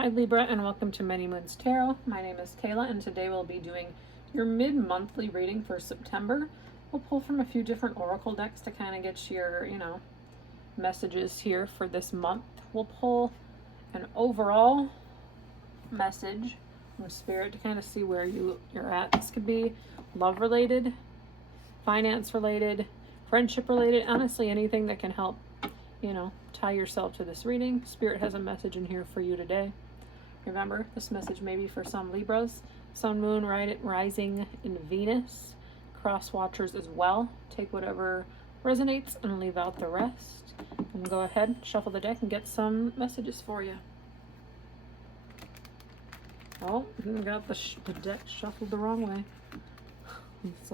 Hi Libra, and welcome to Many Moons Tarot. My name is Kayla, and today we'll be doing your mid-monthly reading for September. We'll pull from a few different oracle decks to kind of get your, messages here for this month. We'll pull an overall message from Spirit to kind of see where you're at. This could be love-related, finance-related, friendship-related, honestly anything that can help, tie yourself to this reading. Spirit has a message in here for you today. Remember, this message may be for some Libras, Sun, Moon, rising in Venus, cross watchers as well. Take whatever resonates and leave out the rest. And go ahead, shuffle the deck, and get some messages for you. Oh, got the deck shuffled the wrong way. Let's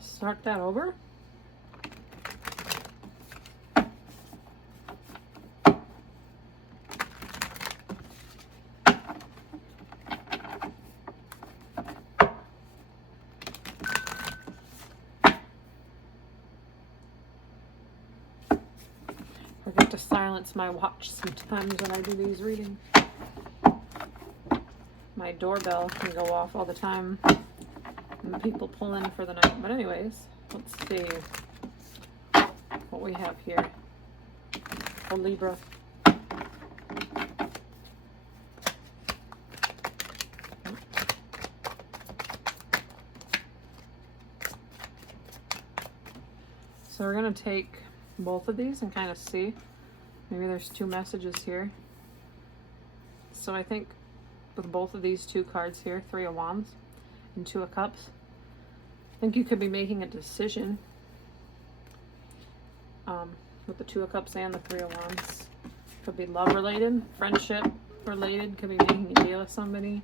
start that over. Forget to silence my watch sometimes when I do these readings. My doorbell can go off all the time when people pull in for the night. But anyways, let's see what we have here for Libra. So we're going to take both of these and kind of see. Maybe there's two messages here. So I think with both of these two cards here, Three of Wands and Two of Cups, I think you could be making a decision with the Two of Cups and the Three of Wands. Could be love related, friendship related, could be making a deal with somebody.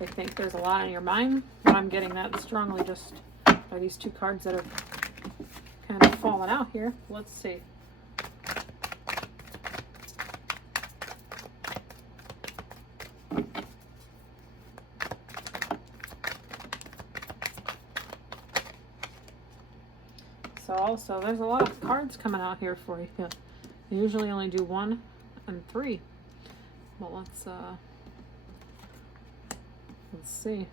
I think there's a lot on your mind, but I'm getting that strongly just by these two cards that have kind of fallen out here. Let's see. So also, there's a lot of cards coming out here for you. I usually only do 1 and 3. Well, let's see.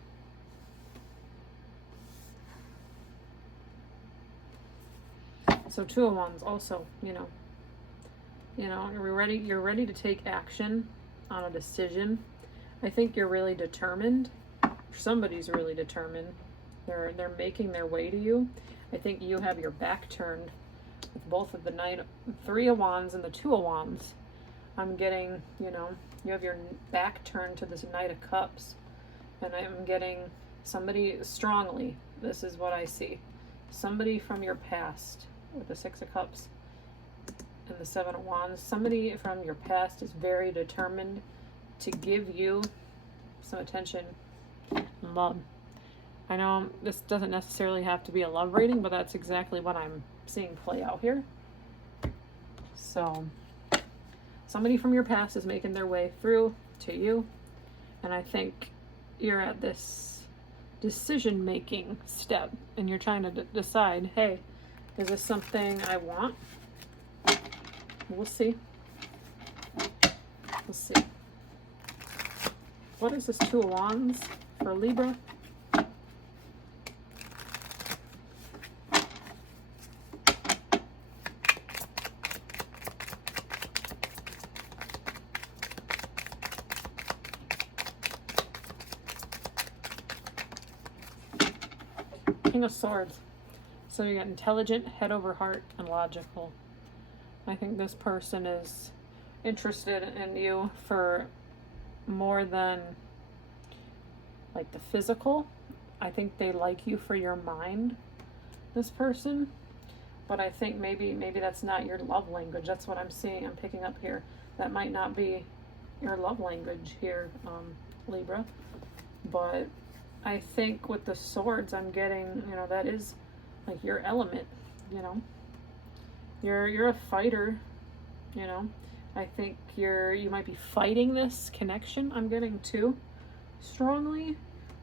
So Two of Wands also, you're ready to take action on a decision. I think you're really determined. Somebody's really determined. They're making their way to you. I think you have your back turned with both of the Three of Wands and the Two of Wands. I'm getting, you have your back turned to this Knight of Cups. And I'm getting somebody strongly. This is what I see. Somebody from your past with the Six of Cups and the Seven of Wands. Somebody from your past is very determined to give you some attention and love. I know this doesn't necessarily have to be a love reading, but that's exactly what I'm seeing play out here. So somebody from your past is making their way through to you, and I think you're at this decision-making step, and you're trying to decide, hey, is this something I want? We'll see. Let's see. What is this Two of Wands for Libra? King of Swords. So you got intelligent, head over heart, and logical. I think this person is interested in you for more than like the physical. I think they like you for your mind, this person. But I think maybe that's not your love language. That's what I'm seeing. I'm picking up here. That might not be your love language here, Libra. But I think with the swords, I'm getting, that is like your element, you're a fighter, I think you might be fighting this connection. I'm getting too strongly,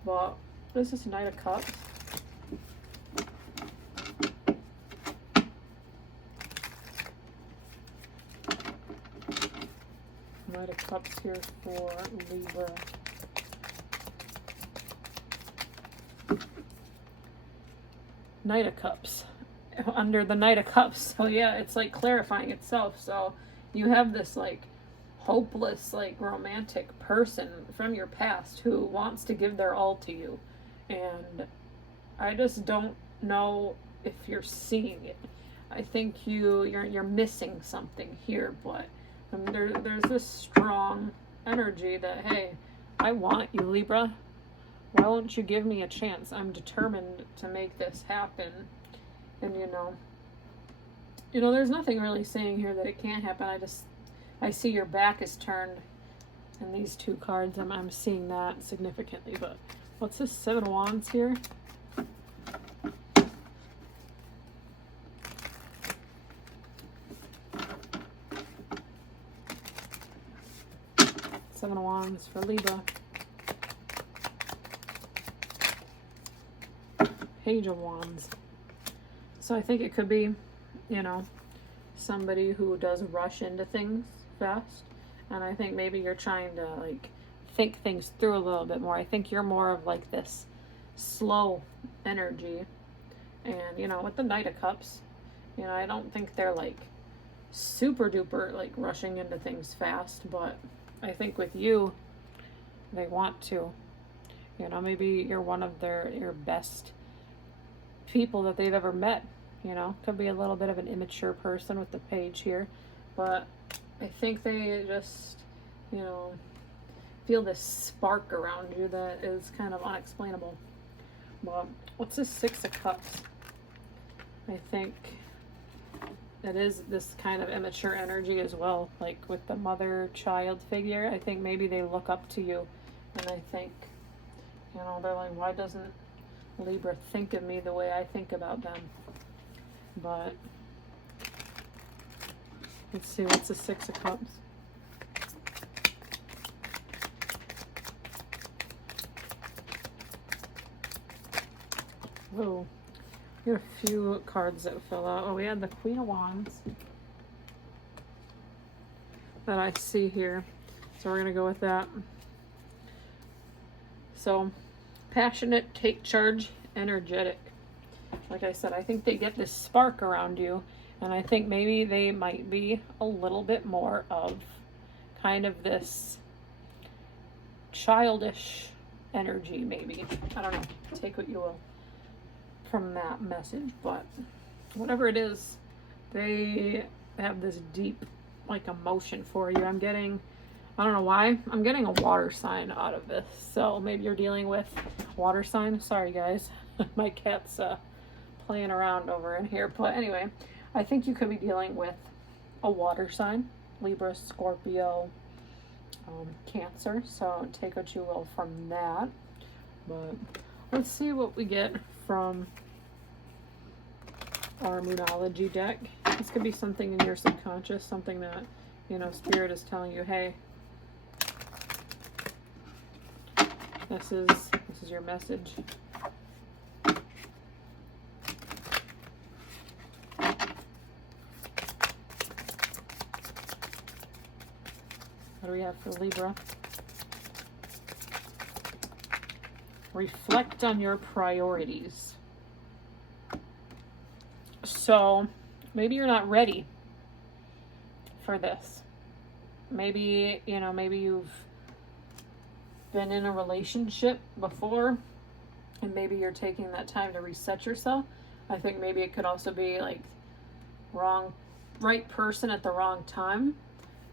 but this is Knight of Cups. Knight of Cups here for Libra. Knight of Cups. Under the Knight of Cups. So yeah, it's like clarifying itself. So you have this like hopeless, like romantic person from your past who wants to give their all to you. And I just don't know if you're seeing it. I think you're missing something here, but there's this strong energy that, hey, I want you, Libra. Why won't you give me a chance? I'm determined to make this happen. And there's nothing really saying here that it can't happen. I see your back is turned in these two cards. I'm seeing that significantly. But what's this 7 of Wands here? Seven of Wands for Libra. Page of Wands. So I think it could be, somebody who does rush into things fast. And I think maybe you're trying to like think things through a little bit more. I think you're more of like this slow energy. And, with the Knight of Cups, I don't think they're like super duper like rushing into things fast, but I think with you, they want to. Maybe you're one of your best people that they've ever met. Could be a little bit of an immature person with the page here, but I think they just, feel this spark around you that is kind of unexplainable. But what's this 6 of Cups? I think it is this kind of immature energy as well, like with the mother-child figure. I think maybe they look up to you, and I think, they're like, why doesn't Libra think of me the way I think about them? But let's see, what's the 6 of Cups? Whoa, we had a few cards that fell out. Oh, we had the Queen of Wands that I see here, so we're gonna go with that. So, passionate, take charge, energetic. Like I said, I think they get this spark around you, and I think maybe they might be a little bit more of kind of this childish energy, maybe. I don't know. Take what you will from that message, but whatever it is, they have this deep, like, emotion for you. I'm getting, I don't know why, I'm getting a water sign out of this. So maybe you're dealing with water sign. Sorry, guys. My cat's playing around over in here. But anyway, I think you could be dealing with a water sign. Libra, Scorpio, Cancer. So take what you will from that. But let's see what we get from our Moonology deck. This could be something in your subconscious, something that, Spirit is telling you, hey, this is your message. What do we have for Libra? Reflect on your priorities. So maybe you're not ready for this. Maybe, maybe you've been in a relationship before, and maybe you're taking that time to reset yourself. I think maybe it could also be like right person at the wrong time.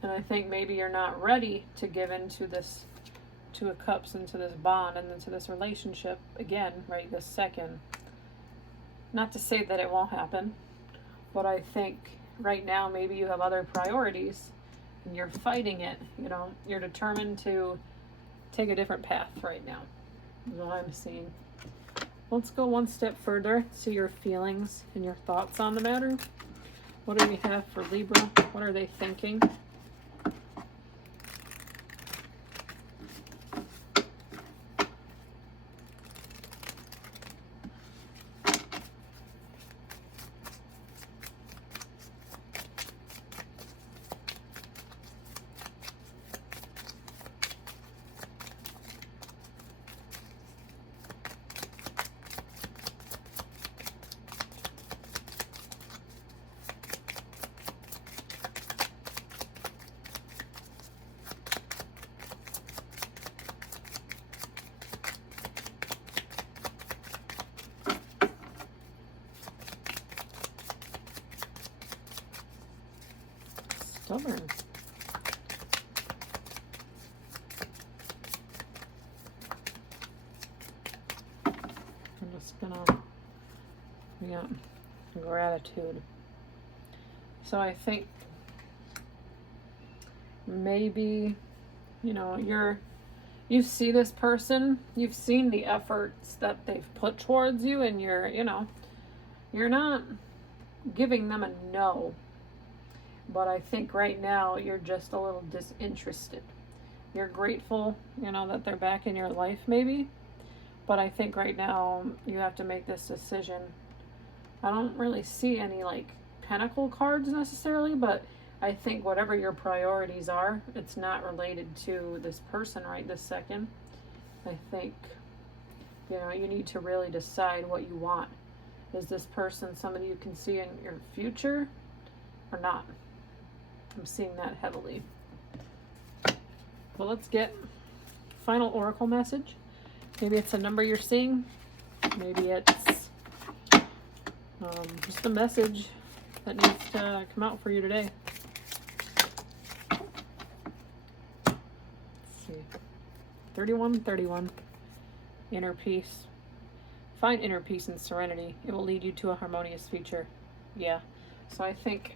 And I think maybe you're not ready to give into this 2 of Cups, into this bond, and into this relationship again, right this second. Not to say that it won't happen, but I think right now maybe you have other priorities and you're fighting it. You're determined to take a different path right now, is what I'm seeing. Let's go one step further, see your feelings and your thoughts on the matter. What do we have for Libra? What are they thinking? Stubborn. I'm just gonna, yeah, gratitude. So I think maybe, you know, you see this person, you've seen the efforts that they've put towards you, and you're not giving them a no. But I think right now you're just a little disinterested. You're grateful, that they're back in your life maybe. But I think right now you have to make this decision. I don't really see any like pentacle cards necessarily, but I think whatever your priorities are, it's not related to this person right this second. I think, you need to really decide what you want. Is this person somebody you can see in your future or not? I'm seeing that heavily. Well, let's get final oracle message. Maybe it's a number you're seeing. Maybe it's just a message that needs to come out for you today. Let's see. 3131. Inner peace. Find inner peace and serenity. It will lead you to a harmonious future. Yeah. So I think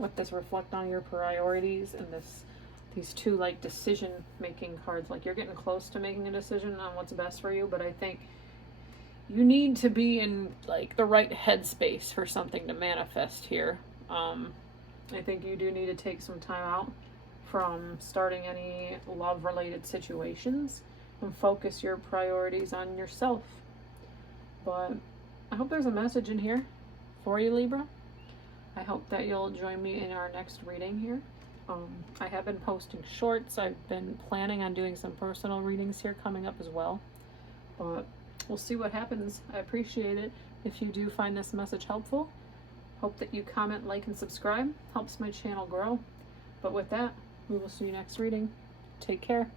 let this reflect on your priorities and these two like decision making cards. Like you're getting close to making a decision on what's best for you, but I think you need to be in like the right headspace for something to manifest here. I think you do need to take some time out from starting any love related situations and focus your priorities on yourself. But I hope there's a message in here for you, Libra. I hope that you'll join me in our next reading here. I have been posting shorts. I've been planning on doing some personal readings here coming up as well. But we'll see what happens. I appreciate it if you do find this message helpful. Hope that you comment, like, and subscribe. Helps my channel grow. But with that, we will see you next reading. Take care.